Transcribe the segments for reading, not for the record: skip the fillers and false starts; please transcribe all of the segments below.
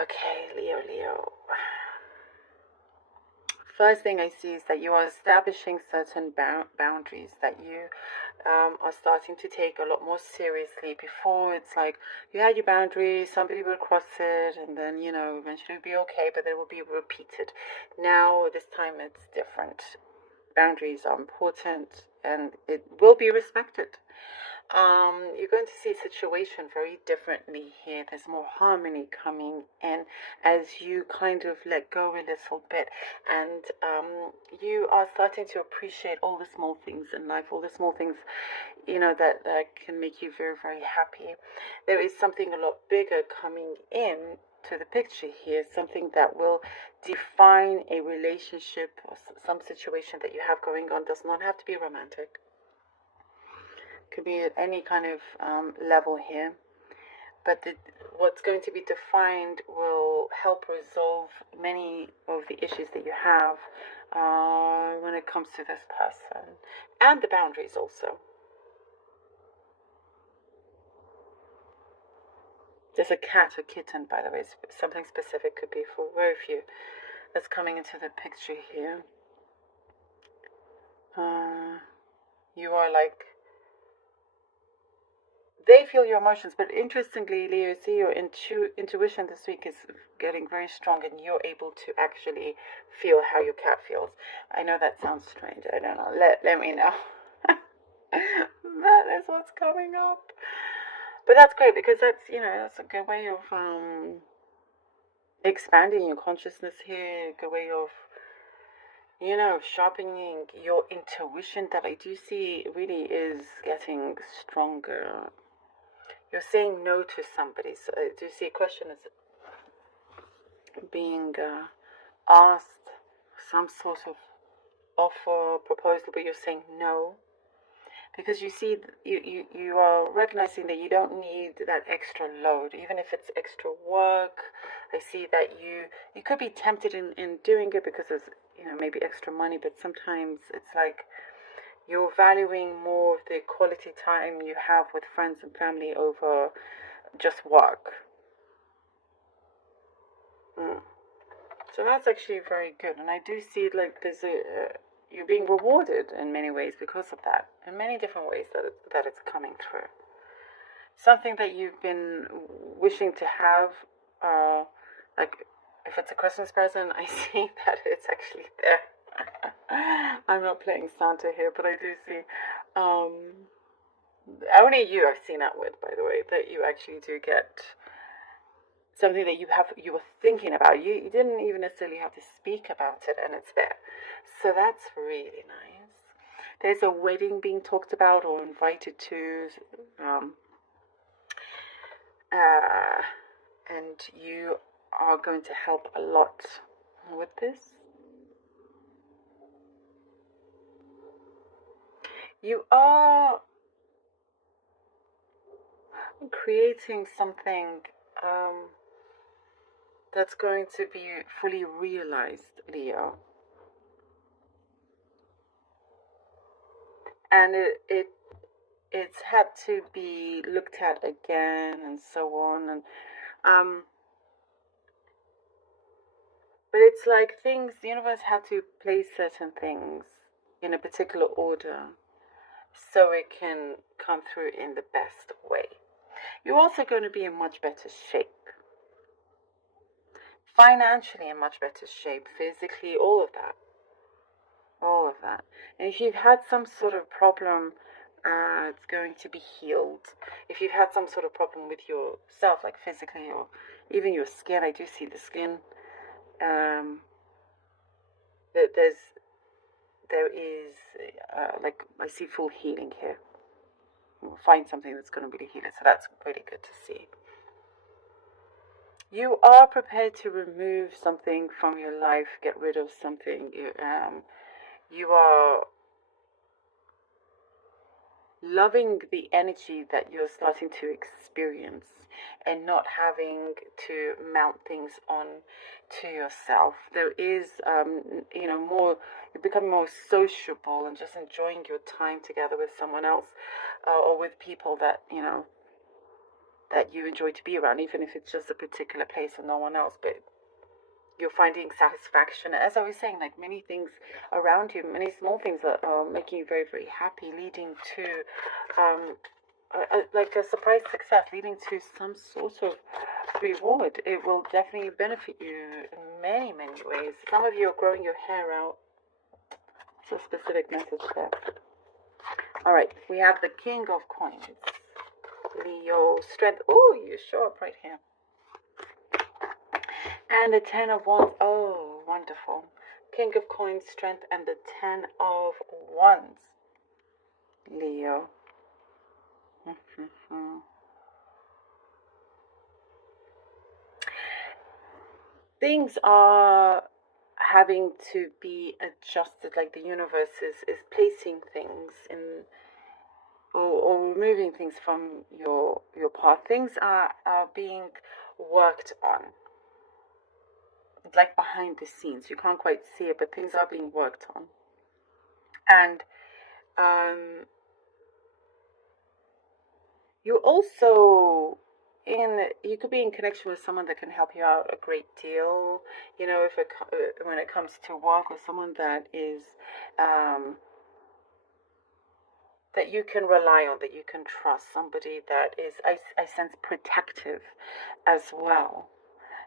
Okay, Leo. First thing I see is that you are establishing certain boundaries that you are starting to take a lot more seriously. Before, it's like you had your boundaries, somebody would cross it, and then, eventually it would be okay, but it will be repeated. Now, this time it's different. Boundaries are important and it will be respected. You're going to see a situation very differently here. There's more harmony coming in as you kind of let go a little bit, and you are starting to appreciate all the small things in life, all the small things, that can make you very, very happy. There is something a lot bigger coming in to the picture here, something that will define a relationship or some situation that you have going on. Does not have to be romantic, could be at any kind of level here, but what's going to be defined will help resolve many of the issues that you have when it comes to this person, and the boundaries also. There's a cat or kitten, by the way, something specific, could be for very few that's coming into the picture here. You are like, they feel your emotions, but interestingly, Leo, see your intuition this week is getting very strong, and you're able to actually feel how your cat feels. I know that sounds strange. I don't know. Let me know. That is what's coming up. But that's great, because that's a good way of expanding your consciousness here. A good way of sharpening your intuition that I do see really is getting stronger. You're saying no to somebody. So I do see a question is being asked, some sort of offer, proposal, but you're saying no. Because you see, you are recognizing that you don't need that extra load, even if it's extra work. I see that you could be tempted in doing it because there's, maybe extra money, but sometimes it's like you're valuing more of the quality time you have with friends and family over just work. So that's actually very good, and I do see it like there's you're being rewarded in many ways because of that, in many different ways that it's coming through. Something that you've been wishing to have, like if it's a Christmas present, I see that it's actually there. I'm not playing Santa here, but I do see only you I've seen that with, by the way, that you actually do get something that you were thinking about. You didn't even necessarily have to speak about it, and it's there. So that's really nice. There's a wedding being talked about or invited to, and you are going to help a lot with this. You are creating something that's going to be fully realized, Leo. And it's had to be looked at again and so on, and but it's like things, the universe had to place certain things in a particular order so it can come through in the best way. You're also going to be in much better shape. Financially in much better shape, physically, all of that. All of that. And if you've had some sort of problem, it's going to be healed. If you've had some sort of problem with yourself, like physically or even your skin, I do see the skin. There is like I see full healing here. We'll find something that's going to really heal it. So that's really good to see. You are prepared to remove something from your life, get rid of something. You are loving the energy that you're starting to experience and not having to mount things on to yourself. There is, more, you become more sociable and just enjoying your time together with someone else or with people that, that you enjoy to be around, even if it's just a particular place and no one else. But you're finding satisfaction. As I was saying, like many things around you, many small things are making you very, very happy, leading to like a surprise success, leading to some sort of reward. It will definitely benefit you in many, many ways. Some of you are growing your hair out. It's a specific message there. All right, we have the King of Coins. Leo, strength. Oh, you show up right here. And the 10 of Wands. Oh, wonderful. King of Coins, strength, and the 10 of Wands. Leo. Things are having to be adjusted, like the universe is placing things in, or removing things from your path. Things are being worked on. It's like behind the scenes. You can't quite see it, but things are being worked on. And you also you could be in connection with someone that can help you out a great deal. You know, when it comes to work, with someone that is that you can rely on, that you can trust, somebody that is, I sense, protective as well.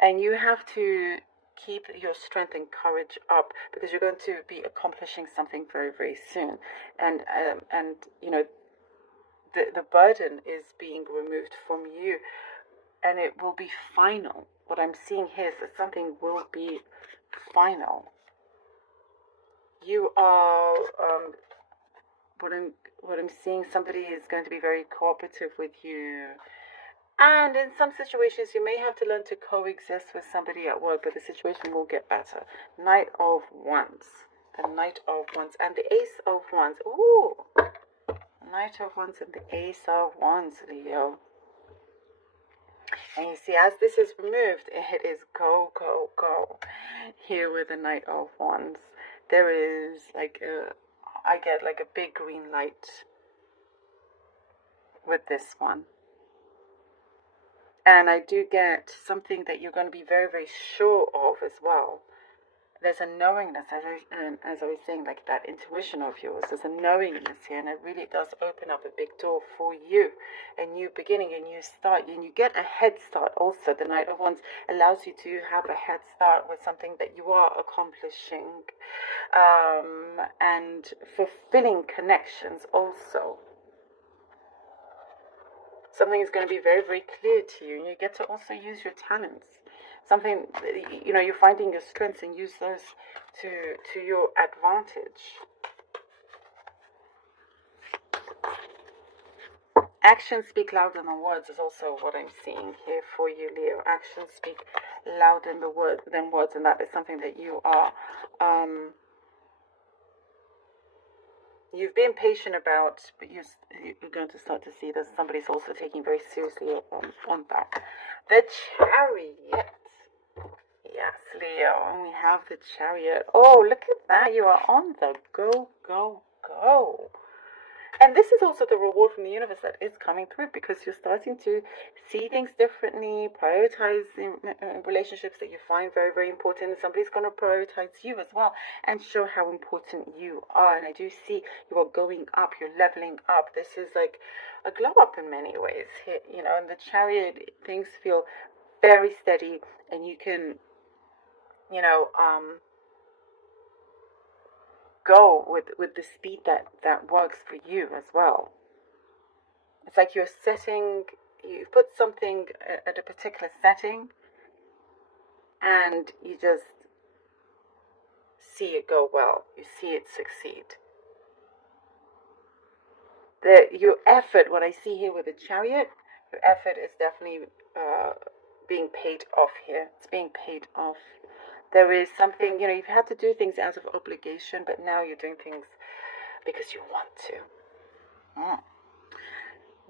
And you have to keep your strength and courage up, because you're going to be accomplishing something very, very soon. And you know, the burden is being removed from you, and it will be final. What I'm seeing here is that something will be final. You are what I'm seeing, somebody is going to be very cooperative with you. And in some situations, you may have to learn to coexist with somebody at work, but the situation will get better. Knight of Wands. The Knight of Wands and the Ace of Wands. Ooh. Knight of Wands and the Ace of Wands, Leo. And you see, as this is removed, it is go, go, go. Here with the Knight of Wands, there is like I get like a big green light with this one. And I do get something that you're going to be very, very sure of as well. There's a knowingness, as I was saying, like that intuition of yours. There's a knowingness here, and it really does open up a big door for you. A new beginning, a new start, and you get a head start also. The Knight of Wands allows you to have a head start with something that you are accomplishing, and fulfilling connections also. Something is going to be very, very clear to you, and you get to also use your talents. Something, you know, you're finding your strengths and use those to your advantage. Actions speak louder than words is also what I'm seeing here for you, Leo. Actions speak louder than words, and that is something that you are you've been patient about, but you're going to start to see that somebody's also taking very seriously on that. The Chariot. Yes, Leo, and we have the Chariot. Oh, look at that. You are on the go, go, go. And this is also the reward from the universe that is coming through, because you're starting to see things differently, prioritize relationships that you find very, very important. And somebody's going to prioritize you as well and show how important you are. And I do see you are going up, you're leveling up. This is like a glow up in many ways here, you know. In the Chariot, things feel very steady, and you can, you know, go with the speed that works for you as well. It's like you've put something at a particular setting, and you just see it go well. You see it succeed. Your effort, what I see here with the Chariot, your effort is definitely being paid off here. It's being paid off. There is something, you know, you've had to do things out of obligation, but now you're doing things because you want to.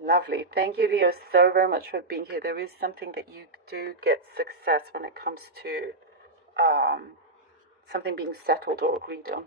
Lovely. Thank you, Leo, so very much for being here. There is something that you do get success when it comes to something being settled or agreed on.